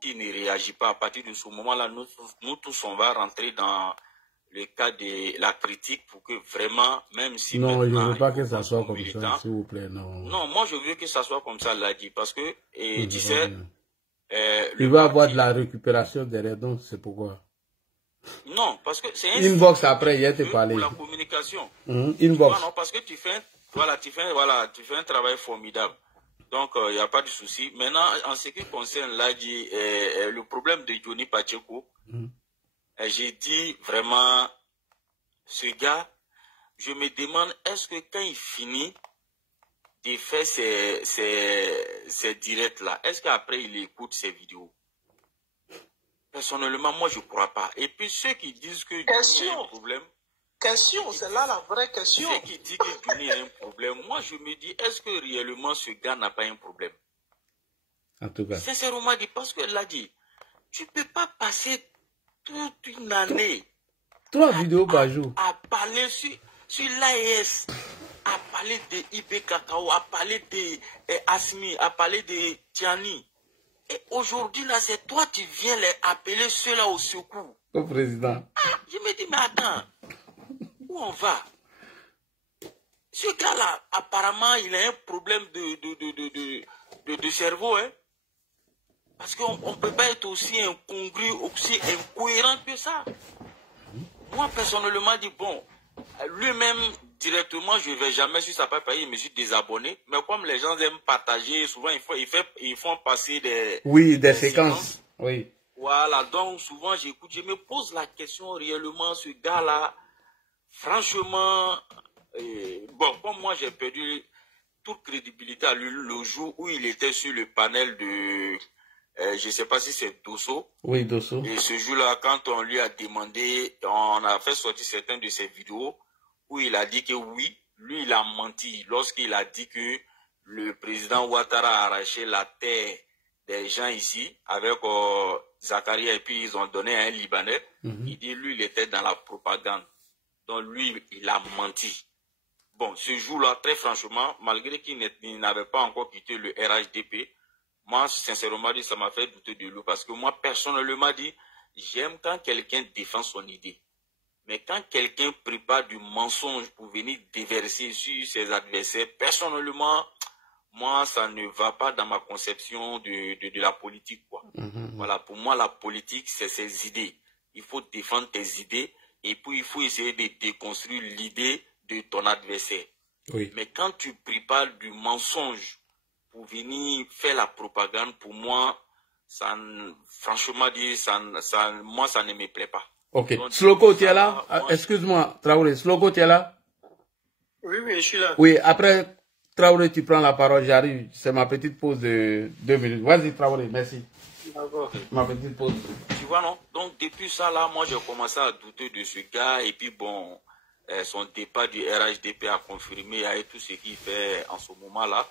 Qui ne réagit pas, à partir de ce moment-là, nous tous, on va rentrer dans le cas de la critique pour que vraiment, même si non, je ne veux pas que ça soit comme ça, s'il vous plaît, non. Non, moi je veux que ça soit comme ça, l'a dit, parce que, tu sais, il va avoir de la récupération derrière, donc c'est pourquoi. Non, parce que c'est un inbox après, il te parler. Pour la communication. Inbox. Non, parce que tu fais un travail formidable. Donc, il n'y a pas de souci. Maintenant, en ce qui concerne l'ADI, le problème de Johnny Pacheco, j'ai dit vraiment, ce gars, je me demande, est-ce que quand il finit de faire ces directs-là, est-ce qu'après il écoute ces vidéos? Personnellement, moi, je ne crois pas. Et puis, ceux qui disent que Johnny a un problème... Question, c'est là la vraie question. Ceux qui disent que Johnny a un problème, moi, je me dis, est-ce que réellement ce gars n'a pas un problème? En tout cas. Sincèrement dit, parce que là dit, tu ne peux pas passer toute une année 3 vidéos par jour à parler sur l'AES, à parler de IB Kakao, à parler de Asmi, à parler de Tiani. Et aujourd'hui, là, c'est toi qui viens les appeler ceux-là au secours. Au président. Je me dis, mais attends, où on va? Ce gars-là, apparemment, il a un problème de cerveau, hein. Parce qu'on ne peut pas être aussi incongru, aussi incohérent que ça. Moi, personnellement, je dis, bon, lui-même, directement, je ne vais jamais sur sa page, je me suis désabonné. Mais comme les gens aiment partager, souvent, ils font passer des séquences. Oui. Voilà, donc souvent, j'écoute, je me pose la question réellement, ce gars-là, franchement, bon, comme moi, j'ai perdu toute crédibilité à lui le jour où il était sur le panel de... je ne sais pas si c'est Dosso. Oui, Dosso. Et ce jour-là, quand on lui a demandé, on a fait sortir certaines de ses vidéos où il a dit que oui, lui, il a menti lorsqu'il a dit que le président Ouattara a arraché la terre des gens ici avec Zakaria et puis ils ont donné à un Libanais. Il dit, lui, il était dans la propagande. Donc, lui, il a menti. Bon, ce jour-là, très franchement, malgré qu'il n'avait pas encore quitté le RHDP, moi, sincèrement, ça m'a fait douter de lui. Parce que moi, personnellement, dit, j'aime quand quelqu'un défend son idée. Mais quand quelqu'un prépare du mensonge pour venir déverser sur ses adversaires, personnellement, moi, ça ne va pas dans ma conception de la politique, quoi. Voilà, pour moi, la politique, c'est ses idées. Il faut défendre tes idées et puis il faut essayer de déconstruire l'idée de ton adversaire. Oui. Mais quand tu prépares du mensonge pour venir faire la propagande, pour moi, ça, franchement dit, moi, ça ne me plaît pas. Ok. Sloko, tu es là? Excuse-moi, Traoré. Sloko, tu es là? Oui, oui, je suis là. Oui, après, Traoré, tu prends la parole, j'arrive. C'est ma petite pause de 2 minutes. Vas-y, Traoré, merci. D'accord. Ma petite pause. Tu vois, non? Donc, depuis ça, là, moi, j'ai commencé à douter de ce gars. Et puis, bon, son départ du RHDP a confirmé avec tout ce qu'il fait en ce moment-là.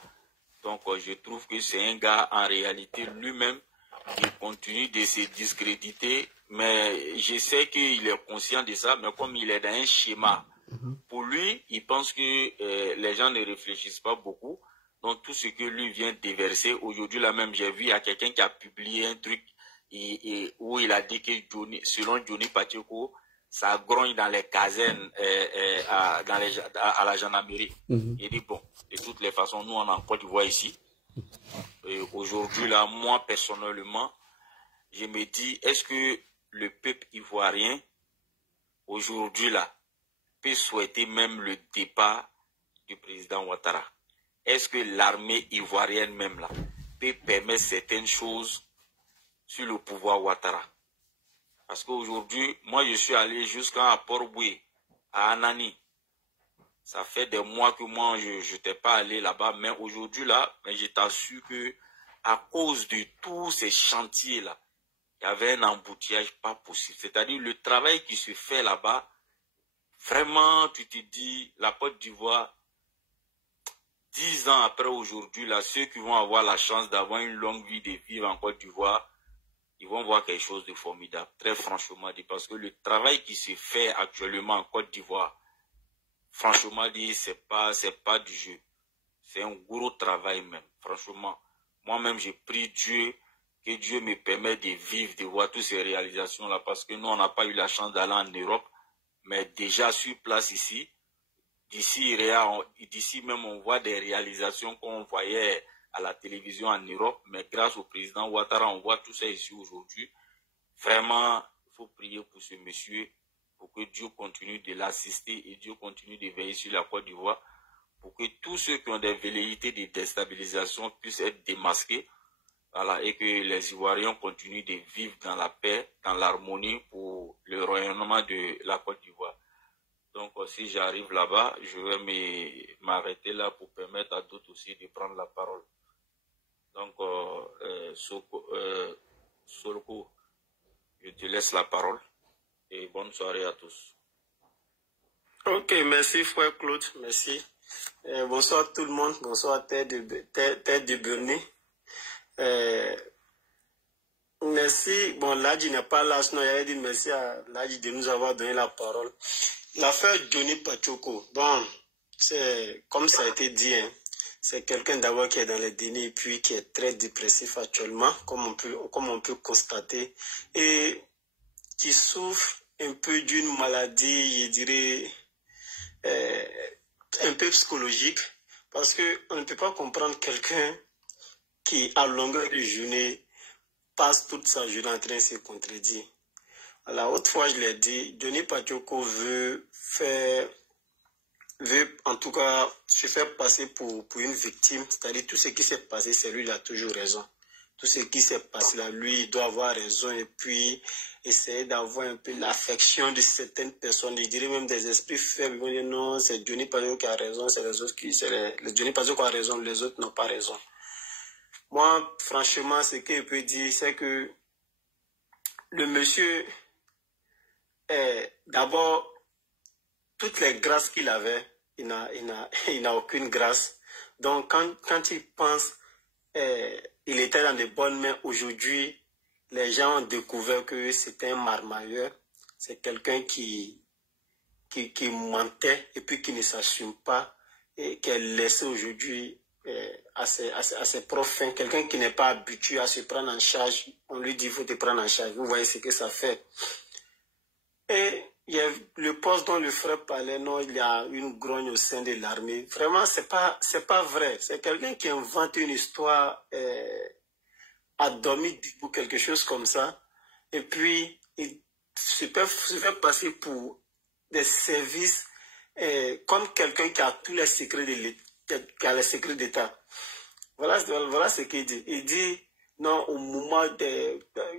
Donc, je trouve que c'est un gars, en réalité, lui-même, qui continue de se discréditer. Mais je sais qu'il est conscient de ça, mais comme il est dans un schéma, pour lui, il pense que les gens ne réfléchissent pas beaucoup. Donc, tout ce que lui vient déverser, aujourd'hui, là même, j'ai vu, il y a quelqu'un qui a publié un truc où il a dit que selon Johnny Pacheco, ça grogne dans les casernes à la gendarmerie. Il dit, bon, de toutes les façons, nous, on a en Côte d'Ivoire ici. Aujourd'hui, là, moi, personnellement, je me dis, est-ce que le peuple ivoirien, aujourd'hui, là, peut souhaiter même le départ du président Ouattara? Est-ce que l'armée ivoirienne même, là, peut permettre certaines choses sur le pouvoir Ouattara? Parce qu'aujourd'hui, moi, je suis allé jusqu'à Port-Boué, à Anani. Ça fait des mois que moi, je n'étais pas allé là-bas. Mais aujourd'hui, là, je t'assure que à cause de tous ces chantiers-là, il y avait un embouteillage pas possible. C'est-à-dire le travail qui se fait là-bas, vraiment, tu te dis, la Côte d'Ivoire, 10 ans après aujourd'hui, là, ceux qui vont avoir la chance d'avoir une longue vie de vivre en Côte d'Ivoire, ils vont voir quelque chose de formidable, très franchement dit, parce que le travail qui se fait actuellement en Côte d'Ivoire, franchement dit, c'est pas du jeu. C'est un gros travail même, franchement. moi-même, j'ai prié Dieu, que Dieu me permette de vivre, de voir toutes ces réalisations-là, parce que nous, on n'a pas eu la chance d'aller en Europe, mais déjà sur place ici, d'ici même, on voit des réalisations qu'on voyait à la télévision en Europe, mais grâce au président Ouattara, on voit tout ça ici aujourd'hui. Vraiment, il faut prier pour ce monsieur, pour que Dieu continue de l'assister et Dieu continue de veiller sur la Côte d'Ivoire, pour que tous ceux qui ont des velléités de déstabilisation puissent être démasqués, voilà, et que les Ivoiriens continuent de vivre dans la paix, dans l'harmonie pour le rayonnement de la Côte d'Ivoire. Donc, si j'arrive là-bas, je vais m'arrêter là pour permettre à d'autres aussi de prendre la parole. Donc, Solko, je te laisse la parole et bonne soirée à tous. Ok, merci frère Claude, merci. Bonsoir tout le monde, bonsoir Terre de Burnie. Merci, bon Ladji n'est pas là, sinon il avait dit merci à Ladji de nous avoir donné la parole. L'affaire Johnny Pachoko, bon, c'est comme ça a été dit, hein, c'est quelqu'un d'abord qui est dans les dénis et puis qui est très dépressif actuellement, comme on peut constater, et qui souffre un peu d'une maladie, je dirais, un peu psychologique, parce qu'on ne peut pas comprendre quelqu'un qui, à longueur de journée, passe toute sa journée en train de se contredire. Alors, autrefois, je l'ai dit, Johnny Pachoko veut en tout cas se faire passer pour une victime, c'est-à-dire tout ce qui s'est passé, c'est lui, il a toujours raison. Tout ce qui s'est passé là, lui, il doit avoir raison et puis essayer d'avoir un peu l'affection de certaines personnes, je dirais même des esprits faibles, ils vont dire non, c'est Johnny Pachoko qui a raison, c'est les autres Johnny Pachoko a raison, les autres n'ont pas raison. Moi, franchement, ce que je peux dire, c'est que le monsieur, d'abord, toutes les grâces qu'il avait, il n'a aucune grâce. Donc, quand il pense, il était dans de bonnes mains. Aujourd'hui, les gens ont découvert que c'était un marmailleur. C'est quelqu'un qui mentait et puis qui ne s'assume pas et qui est laissé aujourd'hui à ses propres fins. Quelqu'un qui n'est pas habitué à se prendre en charge, on lui dit il faut te prendre en charge. Vous voyez ce que ça fait. Et il y a le poste dont le frère parlait, non, il y a une grogne au sein de l'armée. Vraiment, c'est pas vrai. C'est quelqu'un qui invente une histoire à dormir debout, quelque chose comme ça. Et puis, il se fait passer pour des services comme quelqu'un qui a tous les secrets de l'État, qui a les secrets d'État. Voilà ce qu'il dit. Il dit, non, au moment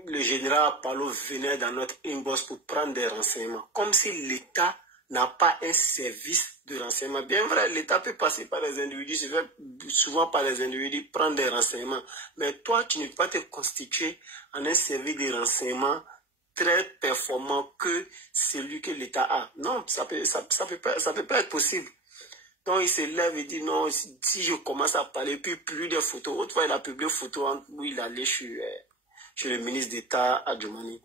le général Apollo venait dans notre inbox pour prendre des renseignements. Comme si l'État n'a pas un service de renseignement. Bien vrai, l'État peut passer par les individus, se fait souvent par les individus, prendre des renseignements. Mais toi, tu ne peux pas te constituer en un service de renseignement très performant que celui que l'État a. Non, ça peut pas être possible. Donc il se lève et dit non, si je commence à parler, puis plus de photos. Autrefois, il a publié une photo où il allait chez le ministre d'État à Djomani.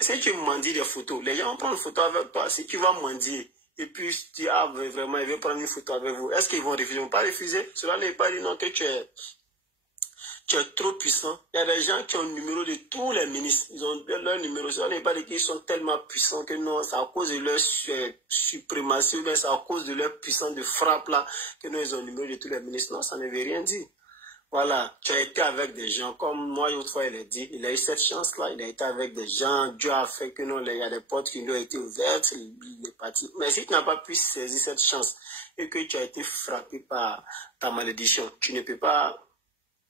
Si tu mendies des photos, les gens vont prendre une photo avec toi. Si tu vas mendier, et puis tu dis, ah vraiment, il veut prendre une photo avec vous, est-ce qu'ils vont refuser? Ils ne vont pas refuser. Cela n'est pas dit non que tu es trop puissant. Il y a des gens qui ont le numéro de tous les ministres. Ils ont leur numéro. Ce n'est pas dit qu'ils sont tellement puissants que non, c'est à cause de leur suprématie, ou bien c'est à cause de leur puissance de frappe là, que non, ils ont le numéro de tous les ministres. Non, ça ne veut rien dire. Voilà, tu as été avec des gens, comme moi, autrefois, il a dit, il a eu cette chance-là, il a été avec des gens, Dieu a fait que non, il y a des portes qui lui ont été ouvertes, il est parti. Mais si tu n'as pas pu saisir cette chance, et que tu as été frappé par ta malédiction, tu ne peux pas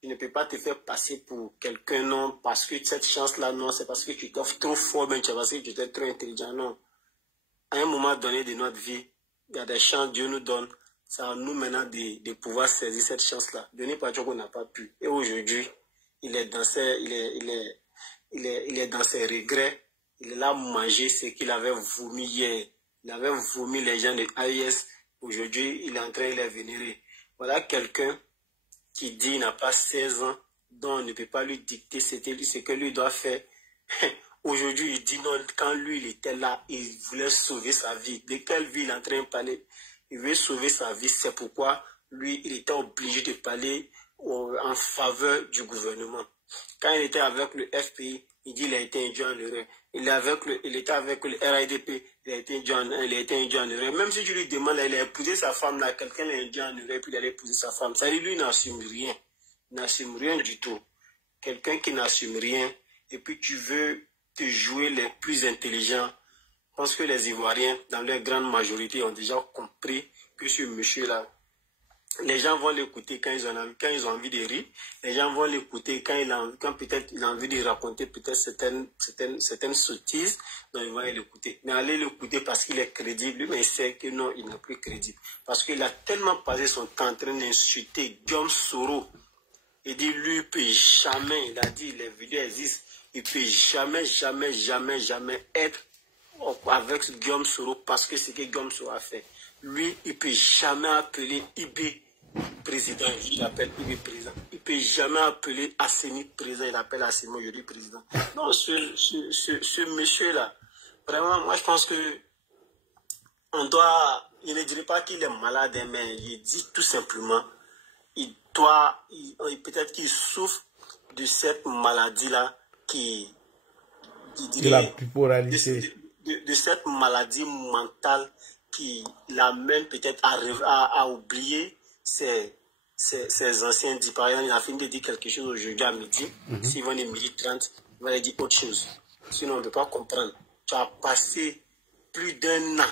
te faire passer pour quelqu'un, non, parce que cette chance-là, non, c'est parce que tu t'offres trop fort, mais c'est parce que tu es trop intelligent, non. À un moment donné de notre vie, il y a des chances que Dieu nous donne. C'est à nous maintenant de pouvoir saisir cette chance-là. Johnny Pachoko n'a pas pu. Et aujourd'hui, il est dans ses regrets. Il est là manger ce qu'il avait vomi hier. Il avait vomi les gens de AIS. Aujourd'hui, il est en train de les vénérer. Voilà quelqu'un qui dit qu'il n'a pas 16 ans, dont on ne peut pas lui dicter ce que lui doit faire. Aujourd'hui, il dit non, quand lui, il était là, il voulait sauver sa vie. De quelle vie il est en train de parler? Il veut sauver sa vie, c'est pourquoi lui, il était obligé de parler en faveur du gouvernement. Quand il était avec le FPI, il dit qu'il a été induit en erreur. Il était avec le RIDP, il a été induit en erreur. Même si je lui demande, il a épousé sa femme, là, quelqu'un l'a induit en erreur, puis il a épousé sa femme. Ça dit, lui, il n'assume rien. Il n'assume rien du tout. Quelqu'un qui n'assume rien, et puis tu veux te jouer les plus intelligents. Je pense que les Ivoiriens, dans leur grande majorité, ont déjà compris que ce monsieur-là, les gens vont l'écouter quand ils ont envie de rire. Les gens vont l'écouter quand peut-être il a envie de raconter peut-être certaines sottises. Donc ils vont l'écouter. Mais allez l'écouter parce qu'il est crédible. Mais il sait que non, il n'est plus crédible. Parce qu'il a tellement passé son temps en train d'insulter Guillaume Soro. Il dit lui, il ne peut jamais, il a dit, les vidéos existent, il ne peut jamais être avec Guillaume Soro parce que c'est ce que Guillaume Soro a fait. Lui, il ne peut jamais appeler IB président, il appelle IB président. Il ne peut jamais appeler Assemi président, il appelle Assemi aujourd'hui président. Non, ce monsieur-là, vraiment, moi je pense que il ne dirait pas qu'il est malade, mais il dit tout simplement, peut-être qu'il souffre de cette maladie-là de cette maladie mentale qui l'amène peut-être à oublier ses anciens dits. Par exemple, il a fini de dire quelque chose aujourd'hui à midi. S'il va à midi 30, il va lui dire autre chose. Sinon, on ne peut pas comprendre. Tu as passé plus d'un an,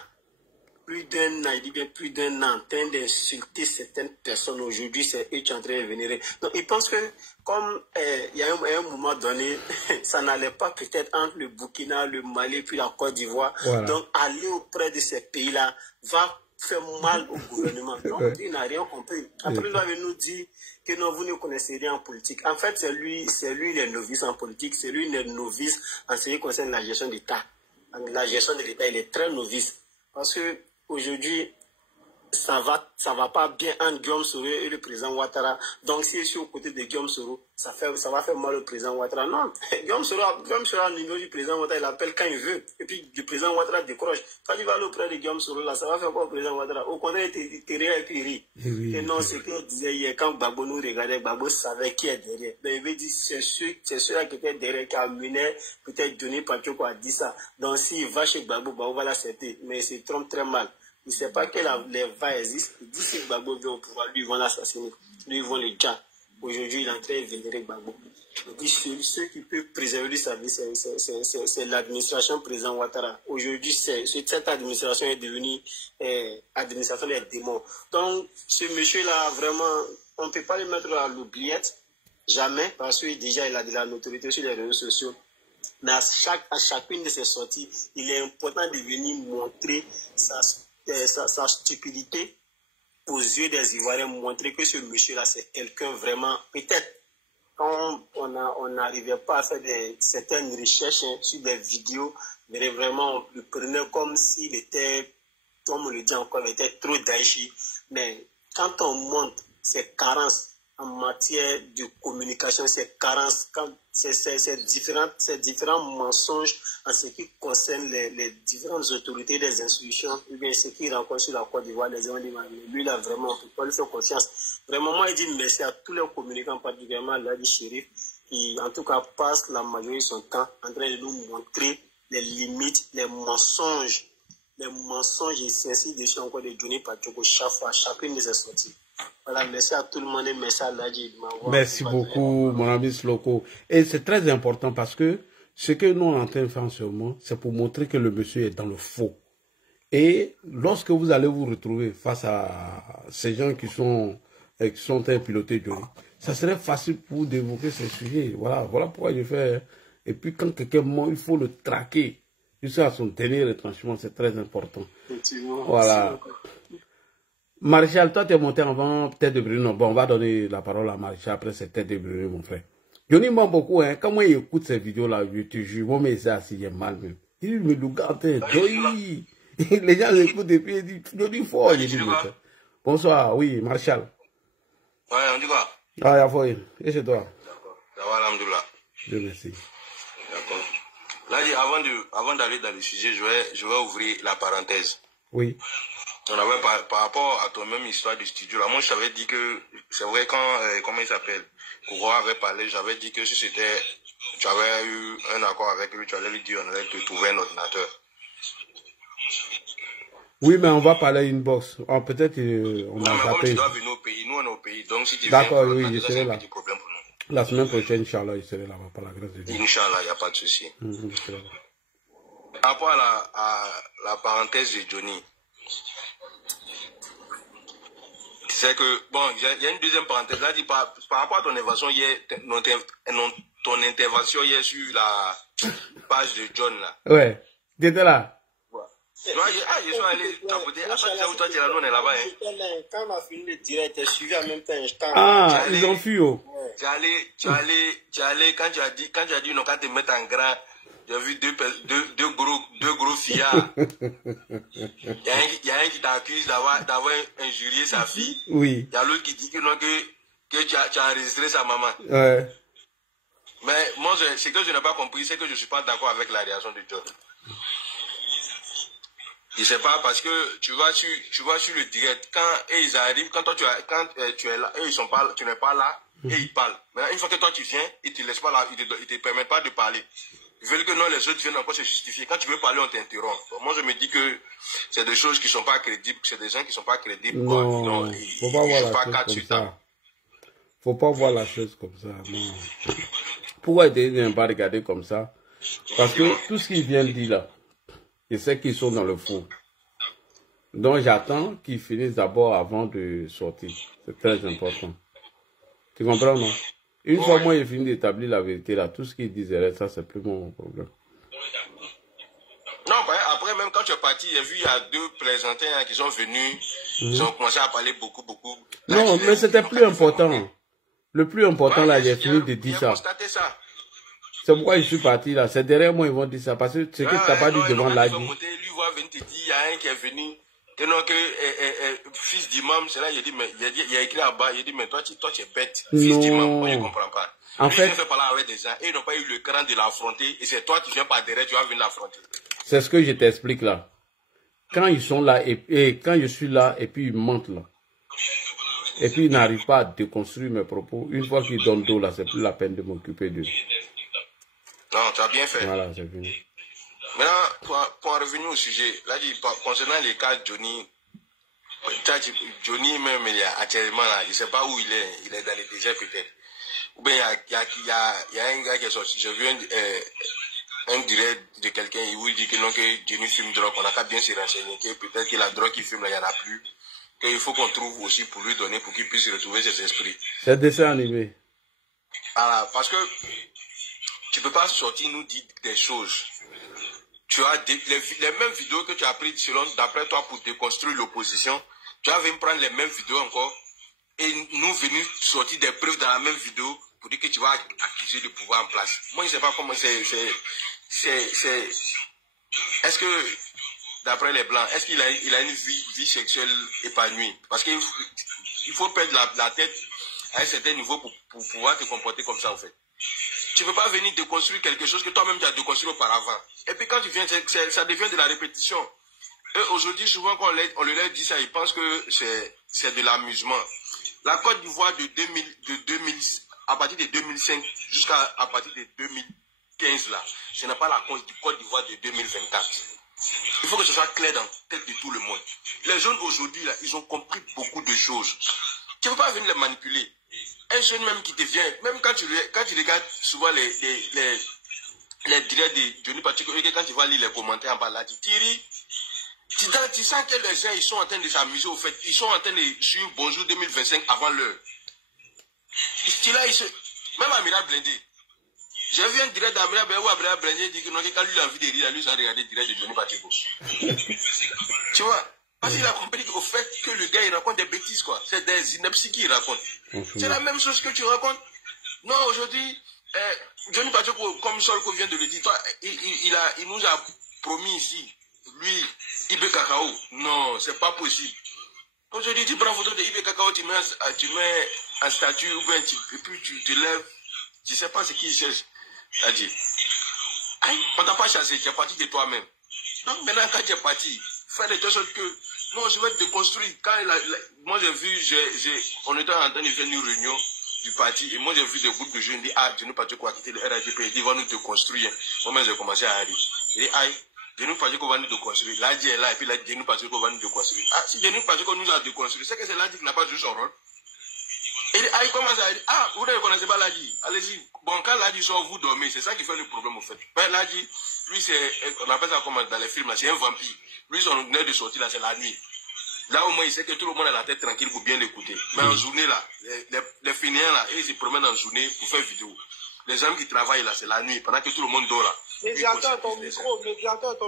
il dit bien plus d'un an, en train d'insulter certaines personnes. Aujourd'hui, c'est eux qui sont en train de venir. Donc, il pense que, comme il y a un moment donné, ça n'allait pas peut-être entre le Burkina, le Mali, puis la Côte d'Ivoire. Voilà. Donc, aller auprès de ces pays-là va faire mal au gouvernement. Donc, il n'a rien compris. Après, il va nous dire que non, vous ne connaissez rien en politique. En fait, c'est lui le novice en politique, c'est lui le novice en ce qui concerne la gestion d'État. La gestion de l'État, il est très novice. Parce que aujourd'hui, ça va pas bien entre Guillaume Soro et le président Ouattara. Donc, si je suis aux côtés de Guillaume Soro, ça va faire mal au président Ouattara. Non, Guillaume Soro, au niveau du président Ouattara, il appelle quand il veut. Et puis, le président Ouattara décroche. Quand il va aller auprès de Guillaume Soro, là, ça va faire quoi au président Ouattara? Au contraire, il te et puis il rit. Et non, c'est ce qu'on disait hier, quand Gbagbo nous regardait, Gbagbo savait qui est derrière. Mais il veut dire, c'est ceux-là qui étaient derrière, qui amenaient, peut-être Johnny Pacho a dit ça. Donc, s'il va chez Gbagbo, Gbagbo va l'accepter. Mais il se trompe très mal. Il ne sait pas que les va existent. Il dit si Gbagbo vient au pouvoir, lui, ils vont l'assassiner. Lui, ils vont le tuer. Aujourd'hui, il est en train de vénérer Gbagbo. Il dit ceux qui peuvent préserver sa vie, c'est l'administration président Ouattara. Aujourd'hui, cette administration est devenue administration des démons. Donc, ce monsieur-là, vraiment, on ne peut pas le mettre à l'oubliette. Jamais, parce que déjà, il a de la notoriété sur les réseaux sociaux. Mais à chacune de ses sorties, il est important de venir montrer sa stupidité aux yeux des Ivoiriens, montrer que ce monsieur-là, c'est quelqu'un vraiment, peut-être, quand on n'arrivait pas à faire certaines recherches sur des vidéos, mais vraiment, on le prenait comme s'il était, comme on le dit encore, il était trop daïchi. Mais quand on montre ses carences en matière de communication, ces carences, ces différents mensonges en ce qui concerne les différentes autorités des institutions, ou bien ce qui rencontre sur la Côte d'Ivoire, les gens disent, lui là vraiment, on ne peut pas lui faire confiance. Vraiment, moi, je dis merci à tous les communicants, particulièrement là du shérif, qui en tout cas passent la majorité de son temps en train de nous montrer les limites, les mensonges et ainsi de suite encore de Johnny Pacho chaque fois, chacune de ses sorties. Voilà, merci à tout le monde et merci à Ladji de m'avoir. Merci beaucoup, mon ami Sloko. Et c'est très important parce que ce que nous on est en train de faire en ce moment, c'est pour montrer que le monsieur est dans le faux. Et lorsque vous allez vous retrouver face à ces gens qui sont en train de piloter Johnny, ça serait facile pour vous d'évoquer ces sujets. Voilà pourquoi je fais. Et puis quand quelqu'un ment, il faut le traquer jusqu'à son dernier retranchement, c'est très important. Voilà. Maréchal, toi tu es monté avant Tête de Bruno. Bon, on va donner la parole à Maréchal après cette Tête de Bruno, mon frère. Johnny ment beaucoup, hein. Quand moi il écoute ces vidéos-là, je te jure, moi mais c'est assis, j'ai mal même. Il me regarde, les gens l'écoutent et puis ils disent, Johnny fort. Bonsoir, oui, Maréchal. Ouais, on dit quoi? Ah, y'a foi, et c'est toi? D'accord, ça va, alhamdoulilah. Dieu merci. D'accord. Là, avant d'aller dans le sujet, je vais ouvrir la parenthèse. Oui. On avait par rapport à ton même histoire du studio là, moi je t'avais dit que c'est vrai quand comment il s'appelle, Kouro avait parlé, j'avais dit que si c'était, tu avais eu un accord avec lui, tu allais lui dire on allait te trouver un ordinateur. Oui, mais on va parler inbox. Oh, peut-être on non, a mais zappé. comme tu dois venir au pays, nous on est au pays, donc si tu viens, d'accord, oui, je serai là. Problème pour nous. La semaine prochaine, Inch'Allah, je serai là-bas par la grâce de Dieu. Inch'Allah, il n'y a pas de souci. Je serai là. Par rapport à la parenthèse de Johnny, c'est que, bon, il y a une deuxième parenthèse. Là, par rapport à ton intervention hier, ton intervention hier sur la page de John, là. Ouais, tu étais là. Ouais. Ils sont allés tapoter. À chaque fois où toi, tu es là, nous, on est là-bas. Hein. Quand on a fini le direct, tu as suivi en même temps. Ah, ils ont fui, oh. Tu allais, quand tu as dit, non, quand tu te mets en grand, j'ai vu deux gros fillards. Il y a un qui t'accuse d'avoir injurié sa fille. Oui. Il y a l'autre qui dit que non, que tu as enregistré sa maman. Ouais. Mais moi, ce que je n'ai pas compris, c'est que je ne suis pas d'accord avec la réaction de John. Je sais pas, parce que tu vas sur le direct, quand ils arrivent, quand tu es là, eux, tu n'es pas là, et ils parlent. Mais une fois que toi tu viens, ils te laissent pas là, ils te permettent pas de parler. Ils veulent que non, les autres viennent encore se justifier. Quand tu veux parler, on t'interrompt. Moi, je me dis que c'est des choses qui sont pas crédibles, c'est des gens qui sont pas crédibles. Non, faut pas voir la chose comme ça. Faut pas voir la chose comme ça, non. Pourquoi ils ne viennent pas regarder comme ça? Parce que tout ce qu'ils viennent dire là, je sais qu'ils sont dans le faux. Donc j'attends qu'ils finissent d'abord avant de sortir. C'est très important. Tu comprends, non? Une fois moi j'ai fini d'établir la vérité là, tout ce qu'ils disaient, ça c'est plus mon problème. Non, après même quand tu es parti, j'ai vu il y a deux plaisantins qui sont venus, ils ont commencé à parler beaucoup. Non, mais c'était plus important. Le plus important là, j'ai fini de dire ça. C'est pourquoi je suis parti là. C'est derrière moi ils vont dire ça. Parce que c'est que tu n'as pas dit devant la vie. Lui va venir te dire, il y a un qui est venu. Fils d'imam, c'est là, il a écrit là-bas, il a dit, mais toi tu es bête. Fils d'imam, moi je ne comprends pas. En fait, ils ont fait parler avec des gens et ils n'ont pas eu le cran de l'affronter. Et c'est toi qui viens par derrière, tu vas venir l'affronter. C'est ce que je t'explique là. Quand ils sont là et quand je suis là et puis ils mentent là. Et puis ils n'arrivent pas à déconstruire mes propos. Une fois qu'ils donnent d'eau là, c'est plus la peine de m'occuper d'eux. Non, tu as bien fait. Voilà, c'est fini. Maintenant, pour en revenir au sujet, là, concernant les cas de Johnny, même, actuellement, là, je ne sais pas où il est dans les déserts peut-être. Ou bien, il y a un gars qui est sorti, j'ai vu un direct de quelqu'un où il dit que non, que Johnny fume drogue, on n'a qu'à bien se renseigner, que peut-être que la drogue qu'il fume, là, il n'y en a plus, qu'il faut qu'on trouve aussi pour lui donner, pour qu'il puisse retrouver ses esprits. C'est dessin animé. Alors, parce que tu ne peux pas sortir nous dire des choses. Tu as les mêmes vidéos que tu as prises d'après toi pour déconstruire l'opposition. Tu vas venir prendre les mêmes vidéos encore et nous venir sortir des preuves dans la même vidéo pour dire que tu vas accuser le pouvoir en place. Moi, je ne sais pas comment est-ce que, d'après les Blancs, est-ce qu'il a une vie sexuelle épanouie? Parce qu'il faut perdre la tête à un certain niveau pour pouvoir te comporter comme ça, en fait. Tu ne peux pas venir déconstruire quelque chose que toi-même tu as déconstruit auparavant. Et puis quand tu viens, ça devient de la répétition. Et aujourd'hui, souvent, quand on leur dit ça, ils pensent que c'est de l'amusement. La Côte d'Ivoire à partir de 2005 jusqu'à partir de 2015, là, ce n'est pas la Côte d'Ivoire de 2024. Il faut que ce soit clair dans la tête de tout le monde. Les jeunes aujourd'hui, là, ils ont compris beaucoup de choses. Tu ne peux pas venir les manipuler. Un jeune même qui devient, même quand tu regardes souvent les directs de Johnny Pacheco, et quand tu vas lire les commentaires en bas là, tu sens que les gens ils sont en train de s'amuser au fait, ils sont en train de suivre Bonjour 2025 avant l'heure. Même Amira Blindé, j'ai vu un direct d'Amira Blindé où Amira Blindé dit que non, quand lui il a envie de rire, lui il a regardé le direct de Johnny Pacheco. Tu vois? Parce qu'il a compris au fait que le gars il raconte des bêtises quoi. C'est des inepties qu'il raconte. C'est la même chose que tu racontes. Non, aujourd'hui, Johnny Pacheco, comme Solko vient de le dire, toi, il nous a promis ici, lui, Ibé Cacao. Non, c'est pas possible. Aujourd'hui, tu prends photo de Ibé Cacao, tu mets un statut, ou bien et puis tu te lèves. Je sais pas ce qu'il cherche. C'est-à-dire, on t'a pas chassé, tu es parti de toi-même. Donc maintenant, quand tu es parti, fais de telle sorte que Non, je vais te déconstruire. Quand moi j'ai vu, on était en train de faire une réunion du parti et moi j'ai vu des groupes de jeunes dire ah, Johnny Pacheco a quitté le RHDP, il dit va nous déconstruire. Moi-même j'ai commencé à aller. Il dit aïe, Johnny Pacheco va nous déconstruire. L'Adi est là et puis Johnny Pacheco va nous déconstruire. Ah, si Johnny Pacheco nous a déconstruit, c'est que c'est l'Adi qui n'a pas joué son rôle. Il dit, ah, il commence à dire, ah, vous ne connaissez pas l'Adi. Allez-y. Bon, quand l'Adi sort, vous dormez. C'est ça qui fait le problème, au fait. Mais l'Adi, lui, on appelle ça comme dans les films, là, c'est un vampire. Lui, son heure de sortie, là, c'est la nuit. Là, au moins, il sait que tout le monde a la tête tranquille pour bien l'écouter. Mais en journée, là, les fainéants, là, ils se promènent en journée pour faire vidéo. Les gens qui travaillent, là, c'est la nuit, pendant que tout le monde dort, là. Médiateur, ton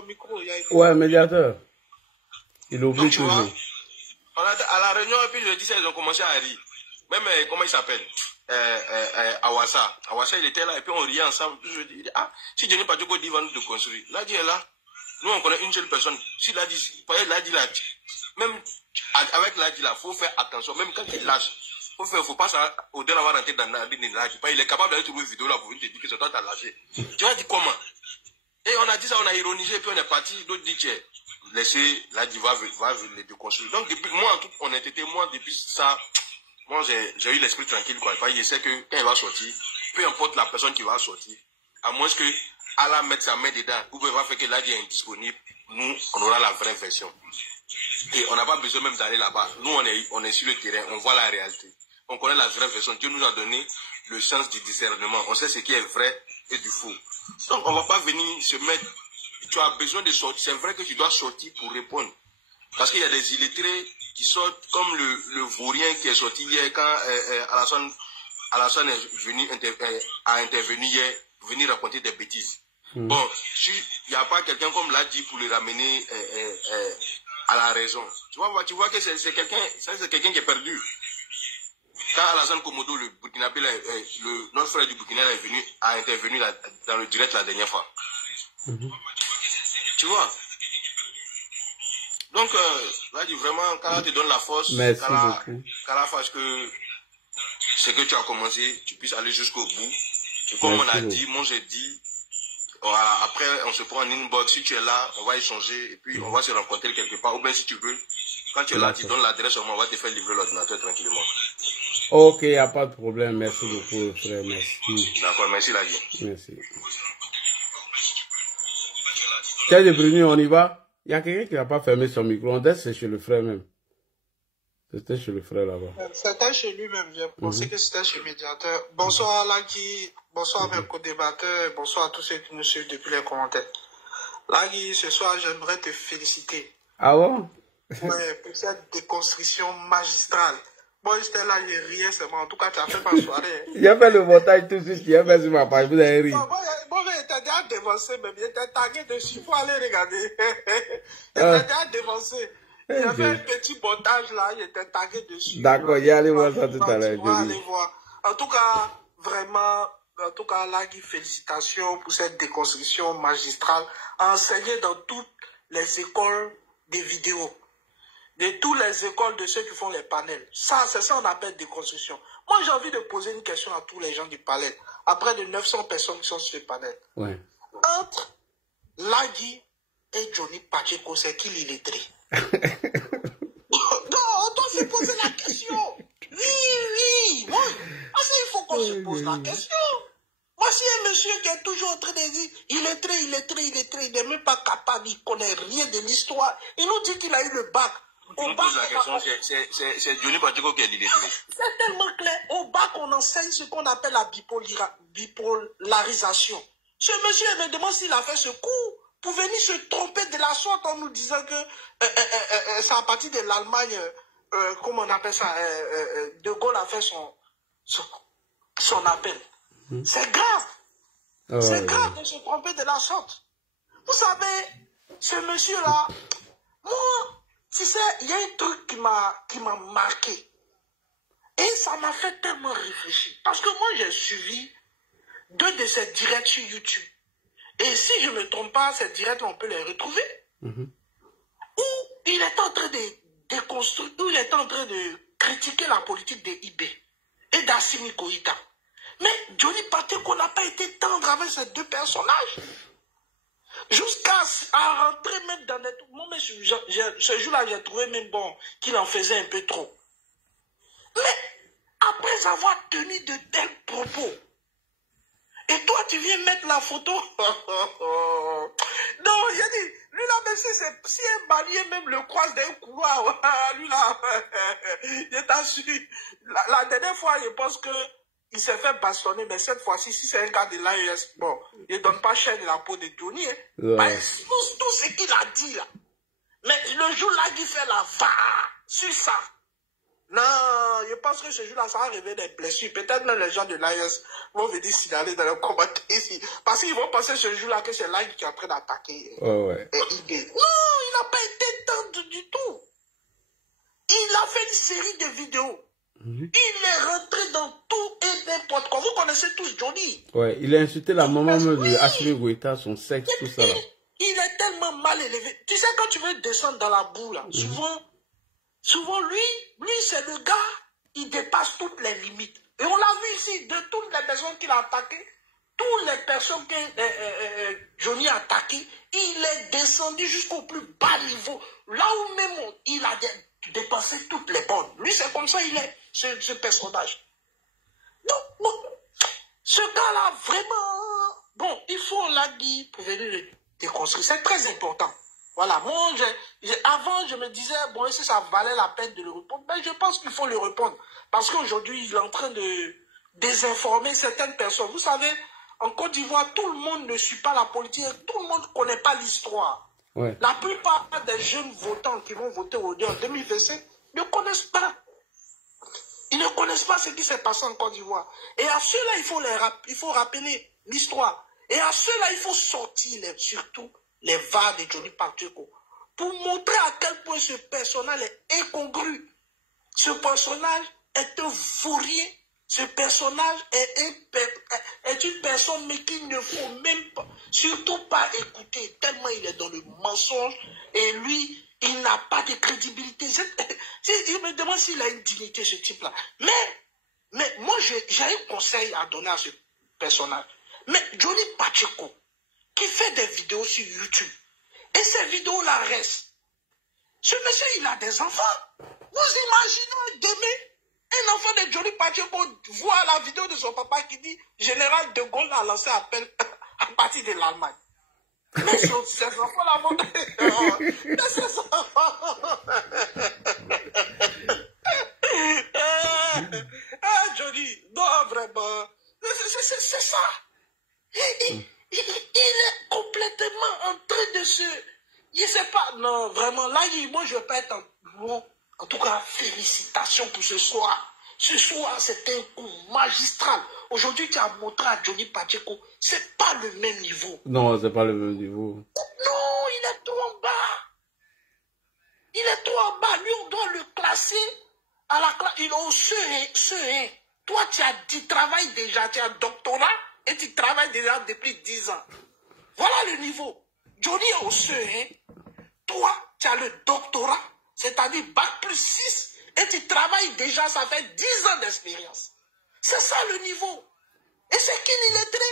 micro. Ouais, médiateur. Il oublie donc, tu vois, toujours. à la réunion, et puis je dis ça, ils ont commencé à rire. Même, comment il s'appelle Awassa. Awassa, il était là, et puis on riait ensemble. Puis je dis, ah, si Johnny Pacheco dit, il va nous déconstruire. L'Adi est là. Nous, on connaît une seule personne. Si l'Adi là, même avec l'Adi là, il faut faire attention. Même quand il lâche, faut pas ça, au-delà d'avoir rentré dans l'Adi. Il est capable d'aller trouver une vidéo là pour venir te dire que c'est toi qui as lâché. Tu vas dire comment? Et on a dit ça, on a ironisé, et puis on est parti. D'autres disent, tiens, laissez l'Adi va les déconstruire. Donc, depuis, moi, en tout, on était témoin depuis ça. Moi, j'ai eu l'esprit tranquille, quoi. Je sais que quand il va sortir, peu importe la personne qui va sortir, à moins que Allah mette sa main dedans, ou peut pas faire que l'Adi est indisponible, nous, on aura la vraie version. Et on n'a pas besoin même d'aller là-bas. Nous, on est sur le terrain, on voit la réalité. On connaît la vraie version. Dieu nous a donné le sens du discernement. On sait ce qui est vrai et du faux. Donc, on ne va pas venir se mettre... Tu as besoin de sortir. C'est vrai que tu dois sortir pour répondre. Parce qu'il y a des illettrés qui sortent comme le vaurien qui est sorti hier quand Alassane est venu intervenir hier, venir raconter des bêtises. Bon, il n'y a pas quelqu'un comme l'a dit pour le ramener à la raison. Tu vois que c'est quelqu'un qui est perdu. Quand Alassane Komodo, le Burkinabé, notre frère du Burkina a intervenu dans le direct la dernière fois. Tu vois? Donc, là, vraiment, quand tu donnes la force, quand fasse que ce que tu as commencé, tu puisses aller jusqu'au bout. Et comme on a dit, moi j'ai dit, après on se prend en inbox, si tu es là, on va échanger et puis on va se rencontrer quelque part. Ou bien si tu veux, quand tu es là, tu donnes l'adresse, on va te faire livrer l'ordinateur tranquillement. Ok, il n'y a pas de problème. Merci beaucoup, frère. Merci. D'accord, merci la vie. Merci. Tiens, Bruni, on y va? Il y a quelqu'un qui n'a pas fermé son micro. On c'est chez le frère même. C'était chez le frère là-bas. C'était chez lui-même. J'ai pensé que c'était chez le médiateur. Bonsoir Lagui. Bonsoir à mes co-débatteurs. Bonsoir à tous ceux qui nous suivent depuis les commentaires. Lagui, ce soir, j'aimerais te féliciter. Ah bon? Ouais, pour cette déconstruction magistrale. Moi, j'étais là, je riais seulement. En tout cas, tu as fait ma soirée. J'ai fait le montage tout de suite. J'ai fait sur ma page. Vous avez ri. Moi, j'étais déjà dévancé, même. J'étais tagué dessus. Il faut aller regarder. J'étais déjà dévancé. J'ai fait un petit montage là. J'étais tagué dessus. D'accord, j'ai allé voir ça tout à l'heure. Allez voir. En tout cas, vraiment, Lagui, félicitations pour cette déconstruction magistrale. Enseigner dans toutes les écoles des vidéos. De toutes les écoles de ceux qui font les panels. Ça, c'est ça qu'on appelle déconstruction. Moi, j'ai envie de poser une question à tous les gens du panel. Après de 900 personnes qui sont sur le panel. Ouais. Entre Lagui et Johnny Pacheco, c'est qui l'illettré? Non, on doit se poser la question. Oui. Parce qu'il faut qu'on se pose la question. Moi, si un monsieur qui est toujours en train de dire, il n'est même pas capable, il ne connaît rien de l'histoire. Il nous dit qu'il a eu le bac. On pose la question, c'est Johnny Pacheco qui est l'illettré. C'est tellement clair. Au bac, on enseigne ce qu'on appelle la bipolarisation. Ce monsieur me demande s'il a fait ce cours pour venir se tromper de la sorte en nous disant que c'est à partir de l'Allemagne, comment on appelle ça, De Gaulle a fait son appel. C'est grave. C'est grave de se tromper de la sorte. Vous savez, ce monsieur-là, moi, tu sais, il y a un truc qui m'a marqué. Et ça m'a fait tellement réfléchir. Parce que moi, j'ai suivi 2 de ces directs sur YouTube. Et si je ne me trompe pas, ces directs, on peut les retrouver. Où il est en train de déconstruire, où il est en train de critiquer la politique de IB et d'Assimi Goïta. Mais Johnny Pacheco n'a pas été tendre avec ces 2 personnages. Jusqu'à rentrer même dans des... Moi, mais ce jour-là, j'ai trouvé même bon qu'il en faisait un peu trop. Mais après avoir tenu de tels propos, et toi, tu viens mettre la photo. Non, j'ai dit, lui là, même si un Malien même le croise d'un couloir, lui là, je t'assure. La dernière fois, je pense qu'il s'est fait bastonner, mais cette fois-ci, si c'est un gars de l'AES, bon, il ne donne pas cher de la peau de Johnny. Hein. Ouais. Tout ce qu'il a dit là. Mais le jour là, il fait la va sur ça. Non, je pense que ce jour-là, ça va révéler des blessures. Peut-être même les gens de l'AES vont venir signaler dans le commentaire ici. Parce qu'ils vont penser ce jour-là que c'est l'AES qui est en train d'attaquer. Ouais. Non, il n'a pas été tendu du tout. Il a fait une série de vidéos. Il est rentré dans tout et n'importe quoi. Vous connaissez tous Johnny. Ouais, il a insulté la maman de Ashley Goïta, son sexe, tout ça là. Il est tellement mal élevé. Tu sais, quand tu veux descendre dans la boue, là, souvent, lui c'est le gars, il dépasse toutes les limites. Et on l'a vu ici, de toutes les personnes qu'il a attaquées, toutes les personnes que Johnny a attaquées, il est descendu jusqu'au plus bas niveau. Là où même il a dépassé toutes les bornes. Lui, c'est comme ça il est, ce personnage. Donc, ce gars-là, vraiment, bon, il faut, on l'a dit, pour venir le déconstruire. C'est très important. Voilà, moi, avant, je me disais, bon, est-ce que ça valait la peine de le répondre? Mais je pense qu'il faut le répondre. Parce qu'aujourd'hui, il est en train de désinformer certaines personnes. Vous savez, en Côte d'Ivoire, tout le monde ne suit pas la politique, tout le monde ne connaît pas l'histoire. Ouais. La plupart des jeunes votants qui vont voter aujourd'hui en 2025 ne connaissent pas. Ils ne connaissent pas ce qui s'est passé en Côte d'Ivoire. Et à ceux-là, il faut rappeler l'histoire. Et à ceux-là, il faut sortir surtout les VAR de Johnny Pacheco pour montrer à quel point ce personnage est incongru. Ce personnage est un fourrier. Ce personnage est une personne mais qu'il ne faut même pas, surtout pas écouter, tellement il est dans le mensonge et lui, il n'a pas de crédibilité. Je me demande s'il a une dignité, ce type-là. Mais moi, j'ai un conseil à donner à ce personnage. Mais Johnny Pacheco, qui fait des vidéos sur YouTube, et ces vidéos-là restent. Ce monsieur, il a des enfants. Vous imaginez demain, un enfant de Johnny Pacheco voit la vidéo de son papa qui dit « Général de Gaulle a lancé appel à partir de l'Allemagne ». Mais ces enfants-là vont... ces enfants... Johnny, non, vraiment. C'est ça. Il est complètement en train de se... Je sais pas, non, vraiment, là, moi, je vais pas être en tout cas, félicitations pour ce soir. Ce soir, c'est un coup magistral. Aujourd'hui, tu as montré à Johnny Pacheco, c'est pas le même niveau. Non, c'est pas le même niveau. Non, il est trop en bas. Il est trop en bas. Lui, on doit le classer à la classe. Il est au CE1. Toi, tu travailles déjà, tu as un doctorat et tu travailles déjà depuis 10 ans. Voilà le niveau. Johnny est au CE1. Toi, tu as le doctorat, c'est-à-dire Bac plus 6, et tu travailles déjà, ça fait 10 ans d'expérience. C'est ça le niveau. Et c'est qui l'illettré?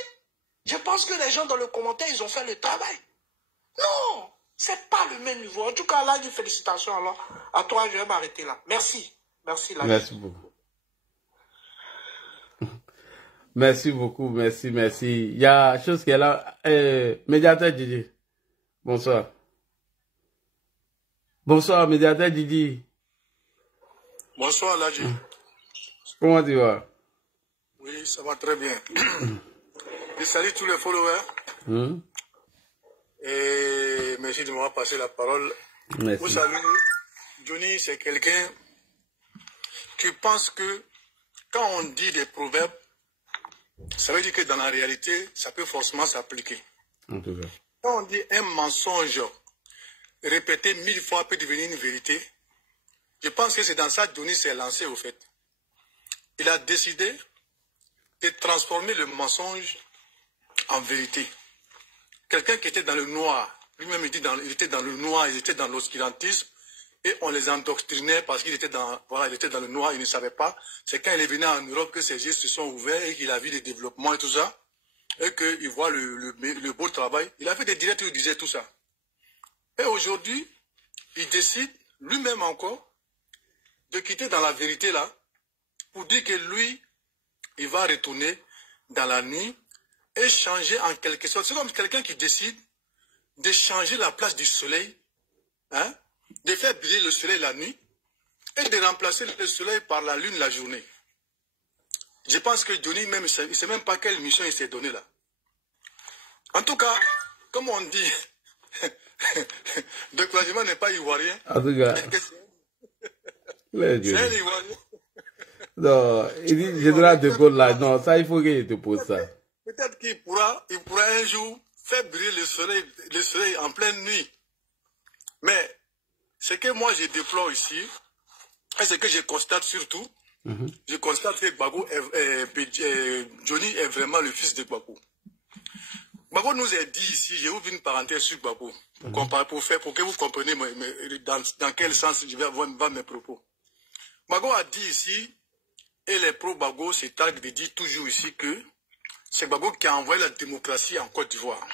Je pense que les gens dans le commentaire, ils ont fait le travail. Non, c'est pas le même niveau. En tout cas, là, félicitations alors. À toi, je vais m'arrêter là. Merci. Merci, là. Merci beaucoup. Merci beaucoup, merci. Il y a chose qui est là. Médiateur Didi. Bonsoir. Bonsoir, médiateur Didi. Bonsoir, Ladji. Comment tu vas? Oui, ça va très bien. Je salue tous les followers. Et merci de m'avoir passé la parole. Merci. Vous savez, Johnny, c'est quelqu'un... Tu penses que quand on dit des proverbes, ça veut dire que dans la réalité, ça peut forcément s'appliquer. En tout cas. Quand on dit un mensonge répété 1000 fois peut devenir une vérité, je pense que c'est dans ça que Johnny s'est lancé au fait. Il a décidé de transformer le mensonge en vérité. Quelqu'un qui était dans le noir, lui-même il était dans le noir, il était dans l'obscurantisme, et on les endoctrinait parce qu'il était dans, voilà, il était dans le noir, il ne savait pas. C'est quand il est venu en Europe que ses yeux se sont ouverts et qu'il a vu le développement et tout ça. et qu'il voit le beau travail. Il a fait des directs où il disait tout ça. Et aujourd'hui, il décide lui-même encore de quitter dans la vérité là pour dire que lui, il va retourner dans la nuit et changer en quelque sorte. C'est comme quelqu'un qui décide de changer la place du soleil, hein, de faire briller le soleil la nuit et de remplacer le soleil par la lune la journée. Je pense que Johnny, même, il ne sait même pas quelle mission il s'est donné là. En tout cas, comme on dit, découragement n'est pas ivoirien. En tout cas, c'est un ivoirien. Non, il dit général de Gaulle là, non, ça il faut qu'il te pose ça. Peut-être qu'il pourra un jour faire briller le soleil en pleine nuit. Mais ce que moi je déplore ici, et ce que je constate surtout, je constate que Johnny est vraiment le fils de Gbagbo. Gbagbo nous a dit ici, je ouvre une parenthèse sur Gbagbo, pour que vous compreniez dans quel sens je vais avoir mes propos. Gbagbo a dit ici, et les pro-Gbagbo se targuent de dire toujours ici que c'est Gbagbo qui a envoyé la démocratie en Côte d'Ivoire.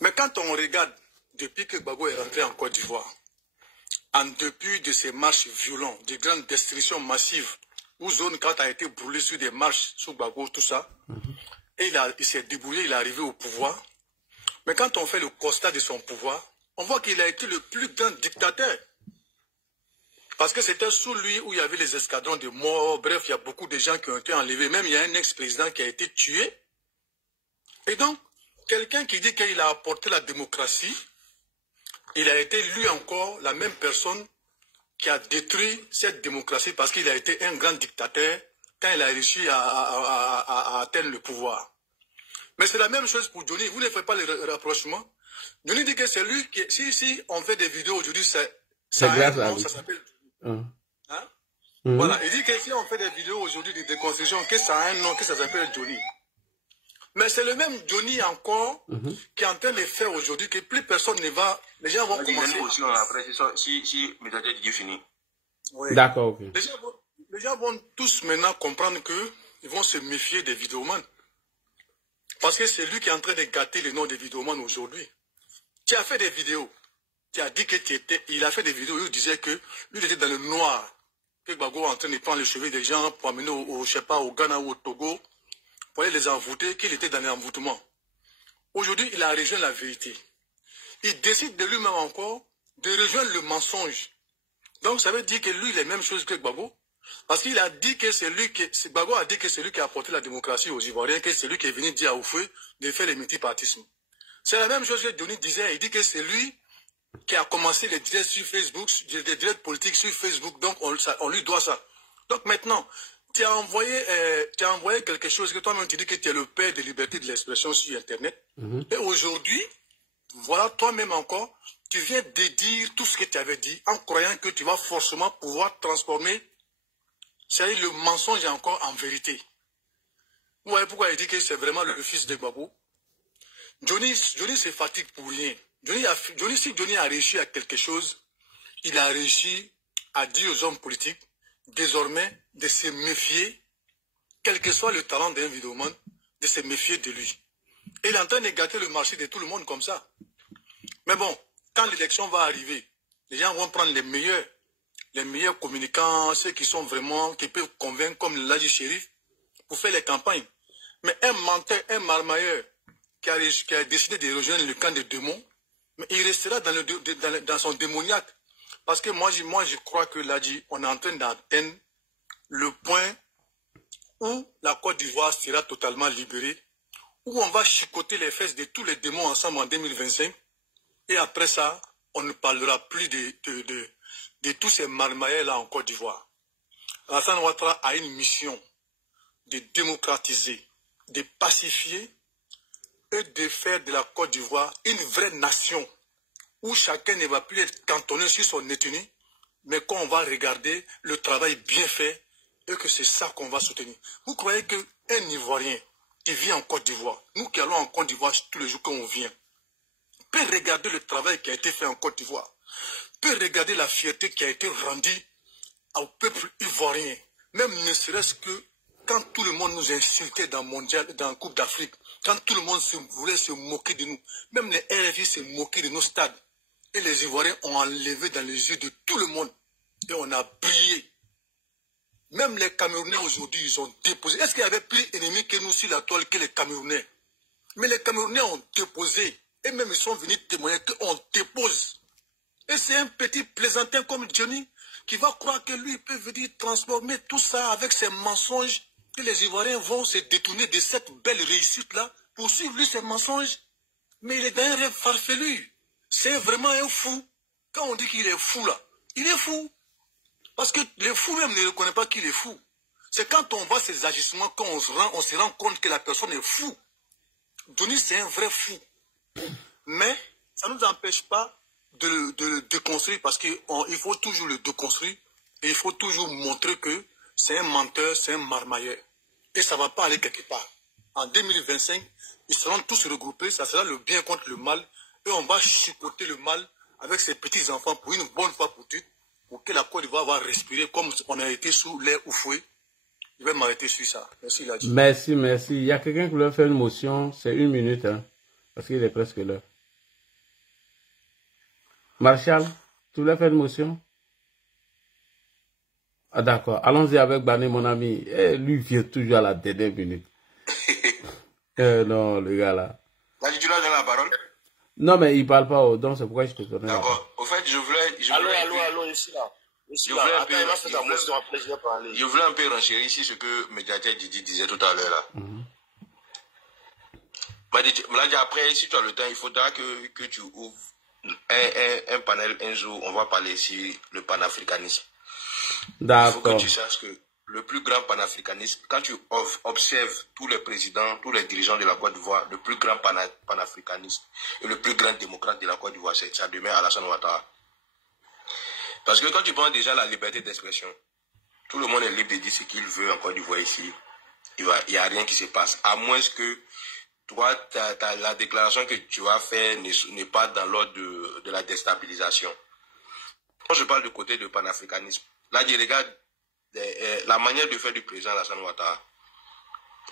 Mais quand on regarde, depuis que Gbagbo est rentré en Côte d'Ivoire, en dépit de ces marches violentes, de grandes destructions massives, où Zone 4 a été brûlé sur des marches sous Gbagbo, tout ça, et il s'est débrouillé, il est arrivé au pouvoir. Mais quand on fait le constat de son pouvoir, on voit qu'il a été le plus grand dictateur. Parce que c'était sous lui où il y avait les escadrons de morts. Bref, il y a beaucoup de gens qui ont été enlevés. Même il y a un ex-président qui a été tué. Et donc, quelqu'un qui dit qu'il a apporté la démocratie, il a été lui encore la même personne qui a détruit cette démocratie parce qu'il a été un grand dictateur quand il a réussi à atteindre le pouvoir. Mais c'est la même chose pour Johnny. Vous ne faites pas le rapprochement. Johnny dit que c'est lui qui... Si on fait des vidéos aujourd'hui, c'est grâce à lui. Ça s'appelle... Hein? Voilà, il dit que si on fait des vidéos aujourd'hui de déconstruction, que ça a un nom, que ça s'appelle Johnny. Mais c'est le même Johnny encore qui est en train de faire aujourd'hui que plus personne ne va... Les gens vont commencer... Aussi, après, si Médaillé dit fini. Oui. D'accord, ok. Les gens vont tous maintenant comprendre qu'ils vont se méfier des vidéomans. Parce que c'est lui qui est en train de gâter le nom des vidéomans aujourd'hui. Tu as fait des vidéos. Tu as dit que il a fait des vidéos où il disait que lui il était dans le noir. Que Gbagbo est en train de prendre les cheveux des gens pour amener je sais pas, au Ghana ou au Togo, pour aller les envoûter, qu'il était dans l'envoûtement. Aujourd'hui, il a rejoint la vérité. Il décide de lui-même encore de rejoindre le mensonge. Donc ça veut dire que lui, il est la même chose que Gbagbo. Parce qu'il a dit que c'est lui qui... Gbagbo a dit que c'est lui qui a apporté la démocratie aux Ivoiriens, que c'est lui qui est venu dire à Oufoué de faire le multipartisme. C'est la même chose que Johnny disait. Il dit que c'est lui qui a commencé les directs sur Facebook, les directs politiques sur Facebook, donc on lui doit ça. Donc maintenant, tu as envoyé quelque chose que toi-même tu dis que tu es le père de liberté de l'expression sur Internet. Et aujourd'hui, voilà toi-même encore, tu viens de dire tout ce que tu avais dit en croyant que tu vas forcément pouvoir transformer, c'est-à-dire le mensonge encore en vérité. Vous voyez pourquoi il dit que c'est vraiment le fils de Gbagbo. Johnny se fatigue pour rien. Si Johnny a réussi à quelque chose, il a réussi à dire aux hommes politiques, désormais, de se méfier, quel que soit le talent d'un vidéoman, de se méfier de lui. Et il est en train de gâter le marché de tout le monde comme ça. Mais bon, quand l'élection va arriver, les gens vont prendre les meilleurs communicants, ceux qui sont vraiment, qui peuvent convaincre, comme l'Aji Chérif, pour faire les campagnes. Mais un menteur, un marmailleur, qui a décidé de rejoindre le camp des démons, mais il restera dans son démoniaque. Parce que moi je crois que là, on est en train d'atteindre le point où la Côte d'Ivoire sera totalement libérée, où on va chicoter les fesses de tous les démons ensemble en 2025, et après ça, on ne parlera plus de tous ces marmailleurs-là en Côte d'Ivoire. Alassane Ouattara a une mission de démocratiser, de pacifier, et de faire de la Côte d'Ivoire une vraie nation où chacun ne va plus être cantonné sur son ethnie, mais qu'on va regarder le travail bien fait et que c'est ça qu'on va soutenir. Vous croyez qu'un Ivoirien qui vit en Côte d'Ivoire, nous qui allons en Côte d'Ivoire tous les jours quand on vient, peut regarder le travail qui a été fait en Côte d'Ivoire, peut regarder la fierté qui a été rendue au peuple ivoirien, même ne serait-ce que quand tout le monde nous insultait dans la Coupe d'Afrique, quand tout le monde voulait se moquer de nous, même les RFI se moquaient de nos stades. Et les Ivoiriens ont enlevé dans les yeux de tout le monde. Et on a brillé. Même les Camerounais aujourd'hui, ils ont déposé. Est-ce qu'il y avait plus ennemis que nous sur la toile que les Camerounais? Mais les Camerounais ont déposé. Et même ils sont venus témoigner qu'on dépose. Et c'est un petit plaisantin comme Johnny qui va croire que lui peut venir transformer tout ça avec ses mensonges. Et les Ivoiriens vont se détourner de cette belle réussite-là pour suivre lui ses mensonges. Mais il est dans un rêve farfelu. C'est vraiment un fou. Quand on dit qu'il est fou là, il est fou. Parce que les fous même ne reconnaissent pas qu'il est fou. C'est quand on voit ses agissements qu'on se rend compte que la personne est fou. Johnny, c'est un vrai fou. Mais ça ne nous empêche pas de le déconstruire parce qu'il faut toujours le déconstruire et il faut toujours montrer que c'est un menteur, c'est un marmailleur. Et ça ne va pas aller quelque part. En 2025, ils seront tous regroupés, ça sera le bien contre le mal et on va chicoter le mal avec ses petits-enfants pour une bonne fois pour toutes, pour que la Côte d'Ivoire va respirer comme on a été sous l'air ou fouet. Je vais m'arrêter sur ça. Merci, Ladji. Merci, merci. Il y a quelqu'un qui voulait faire une motion, c'est 1 minute, hein, parce qu'il est presque l'heure. Marshall, tu voulais faire une motion? Ah d'accord, allons-y avec Bané, mon ami. Eh, lui vient toujours à la dernière minute. Non, le gars là. Ladji, tu l'as donné la parole? Non, mais il parle pas, donc c'est pourquoi je te donne la parole. D'accord. Au fait, je voulais... Allô, ici là. Je voulais un peu renchérir ici ce que Mediatek Didi disait tout à l'heure là. Ladji, après, si tu as le temps, il faudra que tu ouvres un panel un jour. On va parler ici le panafricanisme. D'accord. Il faut que tu saches que le plus grand panafricanisme, quand tu observes tous les présidents, tous les dirigeants de la Côte d'Ivoire, le plus grand panafricanisme et le plus grand démocrate de la Côte d'Ivoire, c'est ça demeure Alassane Ouattara. Parce que quand tu prends déjà la liberté d'expression, tout le monde est libre de dire ce qu'il veut en Côte d'Ivoire ici. Il n'y a rien qui se passe. À moins que toi, la déclaration que tu vas faire n'est pas dans l'ordre de la déstabilisation. Quand je parle du côté du panafricanisme, là, je regarde la manière de faire du président Alassane Ouattara.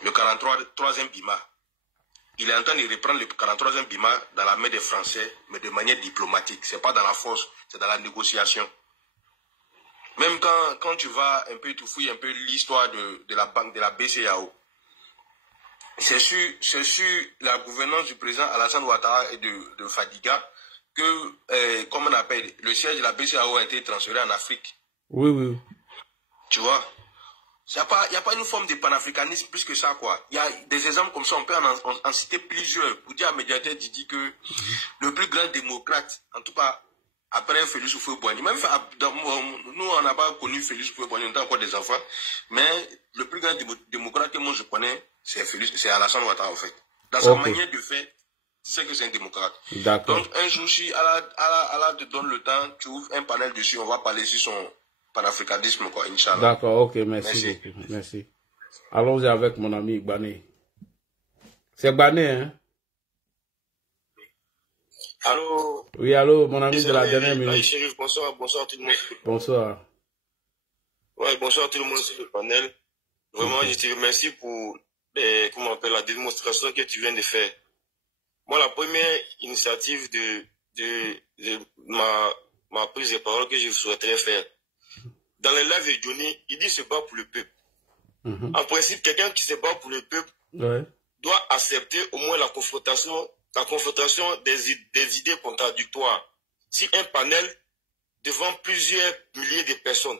Le 43e Bima. Il est en train de reprendre le 43e Bima dans la main des Français, mais de manière diplomatique. Ce n'est pas dans la force, c'est dans la négociation. Même quand tu vas un peu, tu fouilles un peu l'histoire de la banque, de la BCEAO. C'est sur la gouvernance du président Alassane Ouattara et de Fadiga que, comme on appelle, le siège de la BCEAO a été transféré en Afrique. Oui, oui. Tu vois? Il n'y a pas une forme de panafricanisme plus que ça, quoi. Il y a des exemples comme ça, on peut en citer plusieurs. Pour dire à Mediatek Didi que le plus grand démocrate, en tout cas, après Félix Houphouët-Boigny, même nous, on n'a pas connu Félix Houphouët-Boigny, on était encore des enfants, mais le plus grand démocrate que moi je connais, c'est Alassane Ouattara, en fait. Dans sa manière de faire, tu sais que c'est un démocrate. D'accord. Donc, un jour, si Allah te donne le temps, tu ouvres un panel dessus, on va parler sur son panafricanisme, quoi, Inch'Allah. D'accord, ok, merci beaucoup. Merci. Allons-y avec mon ami Bané. C'est Bané, hein? Allô? Oui, allô, mon ami de la dernière minute. Chérif, bonsoir tout le monde. Bonsoir. Ouais, bonsoir tout le monde sur le panel. Vraiment, je te remercie pour la démonstration que tu viens de faire. Moi, la première initiative de ma prise de parole que je souhaiterais faire, dans les lives de Johnny, il dit se bat pour le peuple. En principe, quelqu'un qui se bat pour le peuple doit accepter au moins la confrontation des idées contradictoires. Si un panel devant plusieurs milliers de personnes,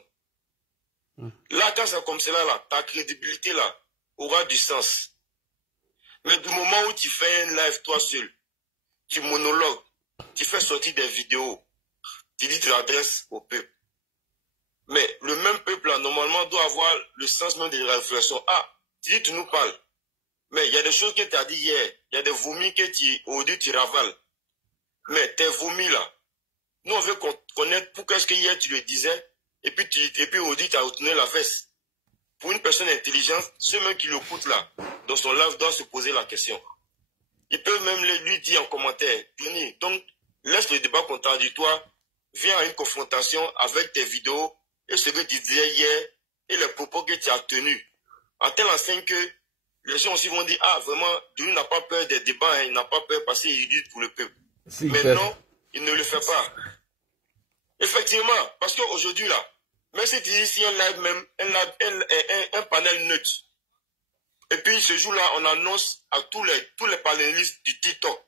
là, quand c'est comme cela, là, ta crédibilité là aura du sens. Mais du moment où tu fais un live toi seul, tu monologues, tu fais sortir des vidéos, tu dis tu l'adresses au peuple. Mais le même peuple là, normalement, doit avoir le sens même de la réflexion. Ah, tu dis tu nous parles. Mais il y a des choses que tu as dit hier, il y a des vomis que aujourd'hui tu ravales. Mais tes vomis là, nous on veut connaître pourquoi est-ce que hier tu le disais, et puis aujourd'hui tu as retourné la veste. Pour une personne intelligente, ceux même qui l'écoutent là, dans son live, doivent se poser la question. Ils peuvent même lui dire en commentaire, Johnny, donc laisse le débat contradictoire, viens à une confrontation avec tes vidéos et ce que tu disais hier et les propos que tu as tenus à telle enseigne que les gens aussi vont dire, ah, vraiment, Dieu n'a pas peur des débats, hein, il n'a pas peur parce qu'il lutte pour le peuple. Si, mais non, il ne le fait pas. Effectivement, parce qu'aujourd'hui, là, même si tu dis ici un live même, un panel neutre, et puis ce jour-là, on annonce à tous les panélistes du TikTok,